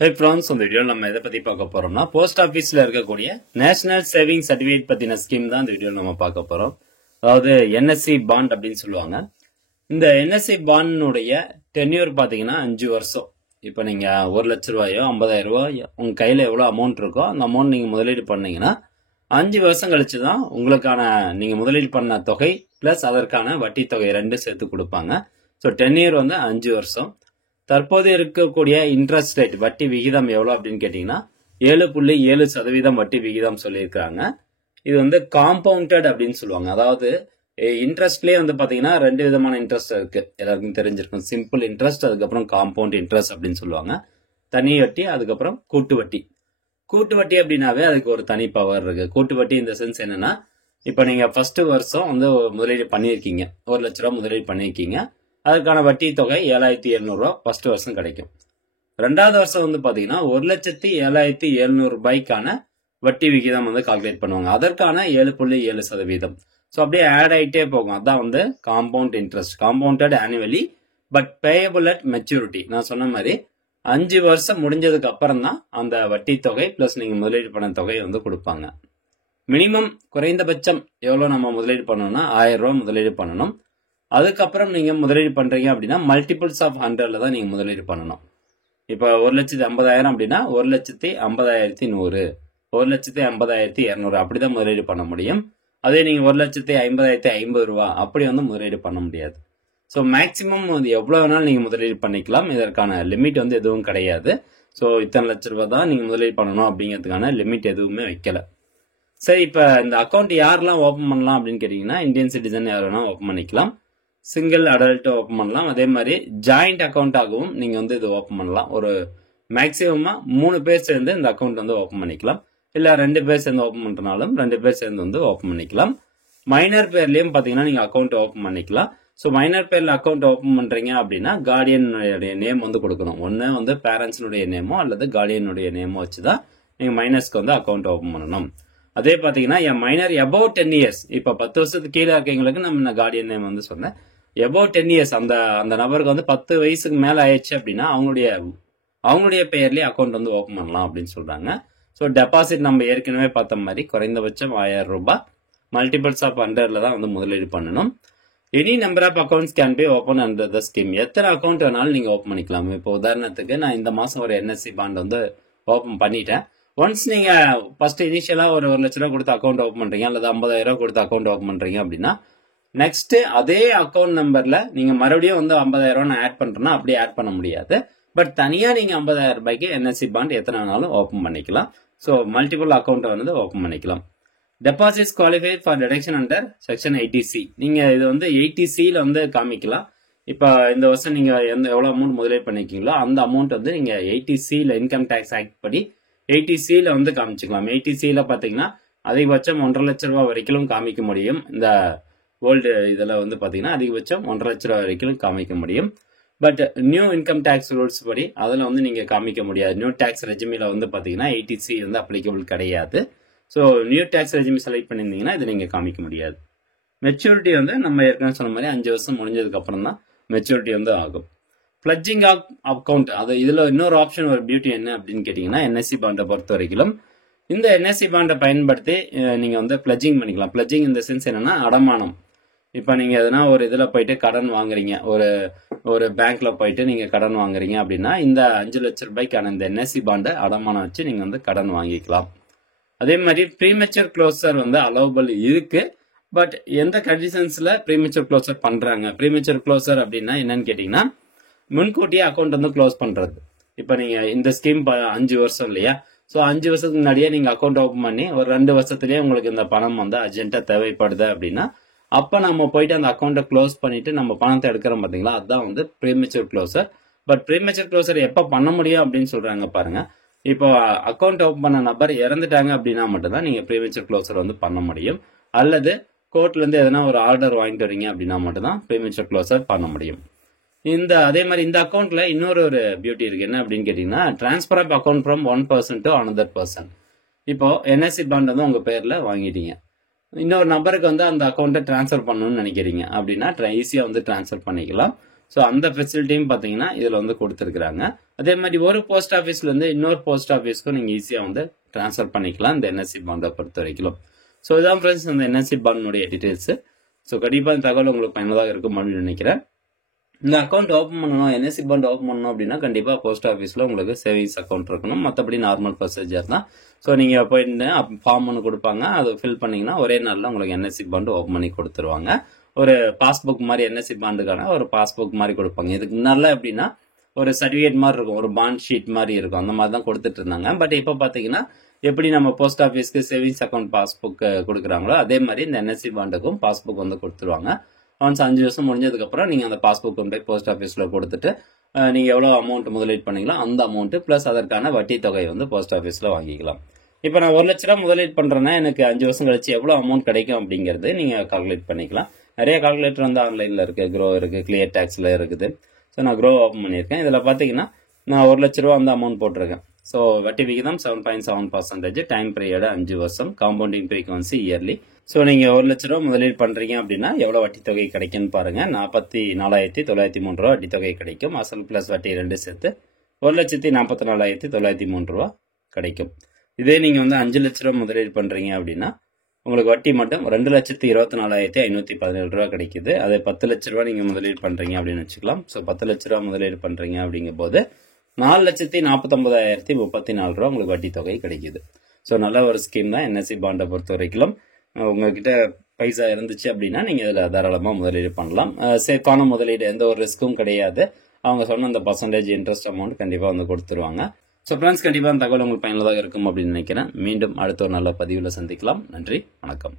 Hey friends, இந்த வீடியோல நம்ம எதை பத்தி பார்க்க போறோம்னா போஸ்ட் ஆபீஸ்ல இருக்கக்கூடிய நேஷனல் சேவிங் சர்டிபிகேட் பத்தின ஸ்கீம் தான் இந்த வீடியோல நம்ம பார்க்க போறோம். அதாவது NSC பாண்ட் அப்படின்னு சொல்லுவாங்க. இந்த NSC பாண்டுடைய டென்யூர் பாத்தீங்கன்னா 5 வருஷம். இப்போ நீங்க 1 லட்ச ரூபாயோ 50,000 ரூபாயோ உங்க கையில எவ்வளவு அமௌண்ட் இருக்கோ அந்த அமௌண்ட் நீங்க முதலீடு பண்ணீங்கன்னா 5 வருஷம் கழிச்சு தான் உங்களுக்கான நீங்க முதலீடு பண்ண தொகை பிளஸ் அதற்கான வட்டி தொகை ரெண்டும் சேர்த்து கொடுப்பாங்க. ஸோ டென்யூர் வந்து 5 வருஷம். தற்போது இருக்கக்கூடிய இன்ட்ரெஸ்ட் ரேட் வட்டி விகிதம் எவ்வளவு அப்படின்னு கேட்டீங்கன்னா 7.7% வட்டி விகிதம் சொல்லியிருக்காங்க. இது வந்து காம்பவுண்டட் அப்படின்னு சொல்லுவாங்க. அதாவது இன்ட்ரெஸ்ட்லயே வந்து பாத்தீங்கன்னா 2 விதமான இன்ட்ரெஸ்ட் இருக்கு. எல்லாருக்கும் தெரிஞ்சிருக்கும். சிம்பிள் இன்ட்ரெஸ்ட், அதுக்கப்புறம் காம்பவுண்ட் இன்ட்ரெஸ்ட் அப்படின்னு சொல்லுவாங்க. தனி வட்டி, அதுக்கப்புறம் கூட்டு வட்டி. கூட்டு வட்டி அப்படின்னாவே அதுக்கு ஒரு தனி பவர் இருக்கு. கூட்டு வட்டி இந்த சென்ஸ் என்னன்னா, இப்ப நீங்க ஃபர்ஸ்ட் வருஷம் வந்து முதலீடு பண்ணிருக்கீங்க, 1 லட்ச ரூபாய் முதலீடு பண்ணிருக்கீங்க. அதுக்கான வட்டி தொகை 7,700 ரூபாய் ஃபர்ஸ்ட் வருஷம் கிடைக்கும். ரெண்டாவது வருஷம் வந்து பாத்தீங்கன்னா 1,07,700 ரூபாய்க்கான வட்டி விகிதம் வந்து கால்குலேட் பண்ணுவாங்க. அதற்கான 7.7%. ஸோ அப்படியே ஆட் ஆகிட்டே போகும். அதான் வந்து compound interest, compounded annually but payable at maturity. நான் சொன்ன மாதிரி 5 வருஷம் முடிஞ்சதுக்கு அப்புறம் தான் அந்த வட்டி தொகை பிளஸ் நீங்க முதலீடு பண்ண தொகை வந்து கொடுப்பாங்க. மினிமம் குறைந்தபட்சம் எவ்வளவு நம்ம முதலீடு பண்ணணும்னா 1,000 ரூபாய் முதலீடு பண்ணணும். அதுக்கப்புறம் நீங்க முதலீடு பண்றீங்க அப்படின்னா மல்டிபிள்ஸ் ஆஃப் 100ல தான் நீங்க முதலீடு பண்ணணும். இப்ப 1,50,000 அப்படின்னா 1,50,100, 1,50,200 அப்படிதான் முதலீடு பண்ண முடியும். அதே நீங்க 1,50,50 ரூபாய் அப்படி வந்து முதலீடு பண்ண முடியாது. ஸோ மேக்சிமம் வந்து எவ்வளவு வேணாலும் நீங்க முதலீடு பண்ணிக்கலாம். இதற்கான லிமிட் வந்து எதுவும் கிடையாது. ஸோ இத்தனை லட்ச ரூபாய் தான் நீங்க முதலீடு பண்ணணும் அப்படிங்கிறதுக்கான லிமிட் எதுவுமே வைக்கல. சரி, இப்ப இந்த அக்கௌண்ட் யாரெல்லாம் ஓபன் பண்ணலாம் அப்படின்னு கேட்டீங்கன்னா இந்தியன் சிட்டிசன் யார் வேணா ஓபன் பண்ணிக்கலாம். சிங்கிள் அடல்ட் ஓபன் பண்ணலாம். அதே மாதிரி ஜாயிண்ட் அக்கௌண்ட் ஆகவும் நீங்க வந்து இது ஓபன் பண்ணலாம். ஒரு மேக்சிமமா 3 பேர் சேர்ந்து இந்த அக்கௌண்ட் வந்து ஓபன் பண்ணிக்கலாம். இல்ல 2 பேர் சேர்ந்து ஓபன் பண்றனாலும் 2 பேர் சேர்ந்து வந்து ஓபன் பண்ணிக்கலாம். மைனர் பேர்லயும் பாத்தீங்கன்னா நீங்க அக்கௌண்ட் ஓபன் பண்ணிக்கலாம். ஸோ மைனர் பேர்ல அக்கௌண்ட் ஓபன் பண்றீங்க அப்படின்னா கார்டியனுடைய நேம் வந்து கொடுக்கணும். ஒன்னு வந்து பேரண்ட்ஸினுடைய நேமோ அல்லது கார்டியனுடைய நேமோ வச்சுதான் நீங்க மைனர்ஸ்க்கு வந்து அக்கௌண்ட் ஓபன் பண்ணணும். அதே பாத்தீங்கன்னா என் மைனர் above 10 years, இப்ப 10 வருஷத்துக்கு கீழே இருக்கவங்களுக்கு நம்ம கார்டியன் நேம் வந்து சொன்னேன். above 10 years அந்த நபருக்கு வந்து 10 வயசுக்கு மேல ஆயிடுச்சு அப்படின்னா அவங்களுடைய பெயர்லயே அக்கௌண்ட் வந்து ஓபன் பண்ணலாம் அப்படின்னு சொல்றாங்க. ஸோ டெபாசிட் நம்ம ஏற்கனவே பார்த்த மாதிரி குறைந்தபட்சம் 1,000 ரூபாய் மல்டிபிள்ஸ் ஆஃப் 100ல தான் வந்து முதலீடு பண்ணணும். Any number of accounts can be open under the scheme. எத்தனை அக்கௌண்ட் வேணாலும் நீங்க ஓபன் பண்ணிக்கலாம். இப்போ உதாரணத்துக்கு நான் இந்த மாசம் ஒரு NSC பாண்ட் வந்து ஓபன் பண்ணிட்டேன். ஒன்ஸ் நீங்க ஃபர்ஸ்ட் இனிஷியலா ஒரு 1 லட்ச ரூபாய் கொடுத்து அக்கௌண்ட் ஓபன் பண்றீங்க அல்லது 50,000 ரூபாய் கொடுத்து அக்கௌண்ட் ஓபன் பண்றீங்க அப்படின்னா நெக்ஸ்ட் அதே அக்கௌண்ட் நம்பர்ல நீங்க மறுபடியும் வந்து 50,000 ரூபாய் நான் ஆட் பண்றேன்னா அப்படியே ஆட் பண்ண முடியாது. பட் தனியா நீங்க 50,000 ரூபாய்க்கு NSC பாண்ட் எத்தனை வேணாலும் ஓபன் பண்ணிக்கலாம். ஸோ மல்டிபிள் அக்கௌண்ட் வந்து ஓபன் பண்ணிக்கலாம். Deposits qualify for deduction under section 80C. நீங்க இது வந்து 80Cல வந்து காமிக்கலாம். இப்போ இந்த வருஷம் நீங்க எவ்வளவு அமௌண்ட் முதலீடு பண்ணிருக்கீங்களோ அந்த அமௌண்ட் வந்து நீங்க 80Cல இன்கம் டேக்ஸ் ஆக்ட் படி 80Cல வந்து காமிச்சுக்கலாம். 80Cல பாத்தீங்கன்னா அதிகபட்சம் 1,50,000 லட்ச ரூபாய் வரைக்கும் காமிக்க முடியும். இந்த ஓல்டு இதுல வந்து பாத்தீங்கன்னா அதிகபட்சம் 1,50,000 லட்ச ரூபாய் வரைக்கும் காமிக்க முடியும். But new income tax rules படி அதுல வந்து நீங்க காமிக்க முடியாது. நியூ டேக்ஸ் ரெஜிமில வந்து பாத்தீங்கன்னா 80C வந்து அப்ளிகபிள் கிடையாது. ஸோ நியூ டேக்ஸ் ரெஜிமி செலக்ட் பண்ணியிருந்தீங்கன்னா இதை நீங்க காமிக்க முடியாது. மெச்சூரிட்டி வந்து நம்ம ஏற்கனவே சொன்ன மாதிரி 5 வருஷம் முடிஞ்சதுக்கு அப்புறம் தான் மெச்சூரிட்டி வந்து ஆகும். பிளட்ஜிங் அக்கௌண்ட், அது இதுல இன்னொரு ஆப்ஷன், ஒரு பியூட்டி என்ன அப்படின்னு கேட்டீங்கன்னா NSC பாண்டை பொறுத்த வரைக்கும் இந்த NSC பாண்டை பயன்படுத்தி நீங்க வந்து பிளட்ஜிங் பண்ணிக்கலாம். பிளட்ஜிங் இந்த சென்ஸ் என்னன்னா அடமானம். இப்ப நீங்க எதனா ஒரு இதுல போயிட்டு கடன் வாங்குறீங்க, ஒரு பேங்க்ல போயிட்டு நீங்க கடன் வாங்குறீங்க அப்படின்னா இந்த 5 லட்ச ரூபாய்க்கான இந்த NSC பாண்டை அடமானம் வச்சு நீங்க வந்து கடன் வாங்கிக்கலாம். அதே மாதிரி ப்ரீமெச்சூர் க்ளோசர் வந்து அலோவபிள் இருக்கு. பட் எந்த கண்டிஷன்ஸ்ல ப்ரீமெச்சூர் க்ளோசர் பண்றாங்க? ப்ரீமெச்சூர் க்ளோசர் அப்படின்னா என்னன்னு கேட்டீங்கன்னா முன்கூட்டியே அக்கௌண்ட் வந்து க்ளோஸ் பண்றது. இப்ப நீங்க இந்த ஸ்கீம் 5 வருஷம் இல்லையா? ஸோ 5 வருஷத்துக்கு முன்னாடியே நீங்க அக்கௌண்ட் ஓபன் பண்ணி ஒரு 2 வருஷத்துலயே உங்களுக்கு இந்த பணம் வந்து அர்ஜென்ட்டா தேவைப்படுது அப்படின்னா அப்ப நம்ம போயிட்டு அந்த அக்கௌண்ட்டை க்ளோஸ் பண்ணிட்டு நம்ம பணத்தை எடுக்கிறோம் பாத்தீங்களா, அதுதான் வந்து premature closure. But premature closure எப்ப பண்ண முடியும் அப்படின்னு சொல்றாங்க பாருங்க. இப்போ அக்கௌண்ட் ஓபன் பண்ண நபர் இறந்துட்டாங்க அப்படின்னா மட்டும்தான் நீங்க ப்ரீமெச்சூர் க்ளோசர் வந்து பண்ண முடியும். அல்லது கோர்ட்ல இருந்து எதனா ஒரு ஆர்டர் வாங்கிட்டு வரீங்க அப்படின்னா மட்டும்தான் ப்ரீமெச்சூர் க்ளோசர் பண்ண முடியும். அதே மாதிரி இந்த அக்கௌண்ட்ல இன்னொரு பியூட்டி இருக்கு. என்ன அப்படின்னு கேட்டீங்கன்னா transfer of account from one person to another person. இப்போ NSC பாண்ட் வந்து உங்க பேர்ல வாங்கிட்டீங்க, இன்னொரு நபருக்கு வந்து அந்த அக்கௌண்ட்டை டிரான்ஸ்பர் பண்ணணும்னு நினைக்கிறீங்க அப்படின்னா ஈஸியா வந்து டிரான்ஸ்பர் பண்ணிக்கலாம். ஸோ அந்த ஃபெசிலிட்டியும் பாத்தீங்கன்னா இதுல வந்து கொடுத்துருக்காங்க. அதே மாதிரி ஒரு போஸ்ட் ஆஃபீஸ்ல இருந்து இன்னொரு போஸ்ட் ஆஃபீஸ்க்கும் நீங்க ஈஸியா வந்து டிரான்ஸ்ஃபர் பண்ணிக்கலாம் இந்த என்எஸ்சி பாண்டை பொறுத்த வரைக்கும். ஸோ இதான் ஃப்ரெண்ட்ஸ் இந்த என்எஸ்சி பாண்டுடைய டீடைல்ஸ். ஸோ கண்டிப்பா இந்த தகவல் உங்களுக்கு பயனுள்ளதாக இருக்கும் அப்படின்னு நினைக்கிறேன். இந்த அக்கௌண்ட் ஓப்பன் பண்ணணும், என்எஸ்சி பாண்ட் ஓப்பன் பண்ணணும் அப்படின்னா கண்டிப்பா போஸ்ட் ஆஃபீஸ்ல உங்களுக்கு சேவிங்ஸ் அக்கௌண்ட் இருக்கணும். மற்றபடி நார்மல் ப்ரொசீஜர் தான். ஸோ நீங்க போயிட்டு ஃபார்ம் ஒன்று கொடுப்பாங்க, அதை ஃபில் பண்ணீங்கன்னா ஒரே நாளில் உங்களுக்கு என்எஸ்சி பாண்டு ஓப்பன் பண்ணி கொடுத்துருவாங்க. ஒரு பாஸ்புக் மாதிரி என்எஸ்சி பாண்டுக்கான ஒரு பாஸ்புக் மாதிரி கொடுப்பாங்க. இதுக்கு முன்னால எப்படின்னா ஒரு சர்டிஃபிகேட் மாதிரி இருக்கும், ஒரு பாண்ட் ஷீட் மாதிரி இருக்கும், அந்த மாதிரி தான் கொடுத்துட்டு இருந்தாங்க. பட் இப்போ பாத்தீங்கன்னா எப்படி நம்ம போஸ்ட் ஆஃபீஸ்க்கு சேவிங்ஸ் அக்கௌண்ட் பாஸ்புக் கொடுக்குறாங்களோ அதே மாதிரி இந்த என்எஸ்சி பாண்டுக்கும் பாஸ்புக் வந்து கொடுத்துருவாங்க. ஒன்ஸ் 5 வருஷம் முடிஞ்சதுக்கு அப்புறம் நீங்க அந்த பாஸ்புக் கொண்டு போய் போஸ்ட் ஆஃபீஸ்ல கொடுத்துட்டு நீங்க எவ்வளவு அமௌண்ட் முதலீடு பண்ணீங்களோ அந்த அமௌண்ட் பிளஸ் அதற்கான வட்டி தொகை வந்து போஸ்ட் ஆஃபீஸ்ல வாங்கிக்கலாம். இப்போ நான் 1 லட்ச ரூபா முதலீடு பண்றேன்னா எனக்கு 5 வருஷம் கழிச்சு எவ்வளவு அமௌண்ட் கிடைக்கும் அப்படிங்கிறது நீங்க கால்குலேட் பண்ணிக்கலாம். நிறைய கால்குலேட்டர் வந்து ஆன்லைன்ல இருக்கு, க்ரோ இருக்கு, கிளியர் டாக்ஸ்ல இருக்குது. ஸோ நான் க்ரோ ஓப்பன் பண்ணியிருக்கேன். இதில் பார்த்தீங்கன்னா நான் 1 லட்ச ரூபா அந்த அமௌண்ட் போட்டிருக்கேன். ஸோ வட்டி விகிதம் 7.7%, டைம் பீரியட் 5 வருஷம், காம்பவுண்டிங் ஃப்ரீக்வன்சி இயர்லி. ஸோ நீங்கள் 1 லட்ச ரூபா முதலீடு பண்ணுறீங்க அப்படின்னா எவ்வளோ வட்டி தொகை கிடைக்குன்னு பாருங்க. 44,903 ரூபா வட்டி தொகை கிடைக்கும். அசல் பிளஸ் வட்டி 2 சேர்த்து 1,44,903 ரூபா கிடைக்கும். இதே நீங்கள் வந்து 5 லட்ச ரூபா முதலீடு பண்ணுறீங்க அப்படின்னா உங்களுக்கு வட்டி மட்டும் 2,24,517 ரூபா கிடைக்குது. அதே 10 லட்ச ரூபா நீங்க முதலீடு பண்றீங்க அப்படின்னு வச்சுக்கலாம். ஸோ 10 லட்ச ரூபா முதலீடு பண்றீங்க அப்படிங்கும் போது 4,49,034 ரூபா உங்களுக்கு வட்டி தொகை கிடைக்குது. ஸோ நல்ல ஒரு ஸ்கீம் தான் என்எஸ்சி பாண்டை பொறுத்த வரைக்கும். உங்ககிட்ட பைசா இருந்துச்சு அப்படின்னா நீங்க இதுல தாராளமா முதலீடு பண்ணலாம். சேஃபான முதலீடு, எந்த ஒரு ரிஸ்க்கும் கிடையாது. அவங்க சொன்ன அந்த பர்சன்டேஜ் இன்ட்ரெஸ்ட் அமௌண்ட் கண்டிப்பா வந்து கொடுத்துருவாங்க. ஸோ ஃப்ரெண்ட்ஸ், கண்டிப்பாக அந்த தகவல் உங்களுக்கு பயனுள்ளதாக இருக்கும் அப்படின்னு நினைக்கிறேன். மீண்டும் அடுத்த ஒரு நல்ல பதிவில் சந்திக்கலாம். நன்றி, வணக்கம்.